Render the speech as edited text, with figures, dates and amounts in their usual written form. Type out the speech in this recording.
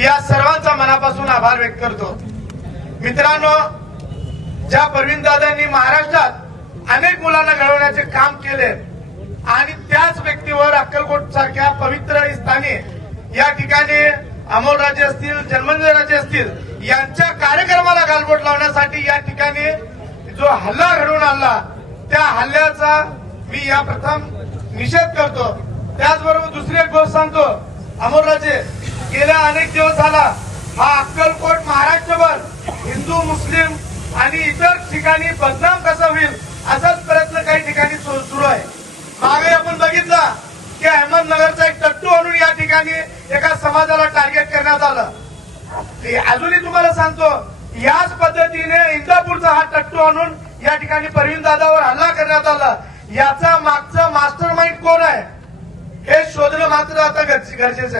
या सर्वांचा मनापासून आभार व्यक्त करतो। मित्रांनो, ज्या परवीन दादांनी महाराष्ट्रात अनेक मुलांना घडवण्याचे काम केले आणि त्याच व्यक्तीवर अक्कलकोट सारख्या पवित्र स्थानी या ठिकाणी अमोलराजे असतील, जन्मंजयराजे असतील यांच्या कार्यक्रमाला गालबोट लावण्यासाठी या ठिकाणी जो हल्ला घडवून आणला त्या हल्ल्याचा मी या प्रथम निषेध करतो। त्याचबरोबर दुसरी एक गोष्ट सांगतो, अमोलराजे गेल्या अनेक दिवस झाला हा अक्कलकोट महाराष्ट्रभर हिंदू मुस्लिम आणि इतर ठिकाणी बदनाम कसा होईल असाच प्रयत्न काही ठिकाणी सुरू आहे। मागे आपण बघितलं की अहमदनगरचा एक टट्टू आणून या ठिकाणी एका समाजाला टार्गेट करण्यात आलं। अजूनही तुम्हाला सांगतो, याच पद्धतीने इंदापूरचा हा टट्टू आणून या ठिकाणी परवीन दादावर हल्ला करण्यात आला। याचा मागचा मास्टर माइंड कोण आहे हे शोधणं मात्र आता गरजेचं आहे।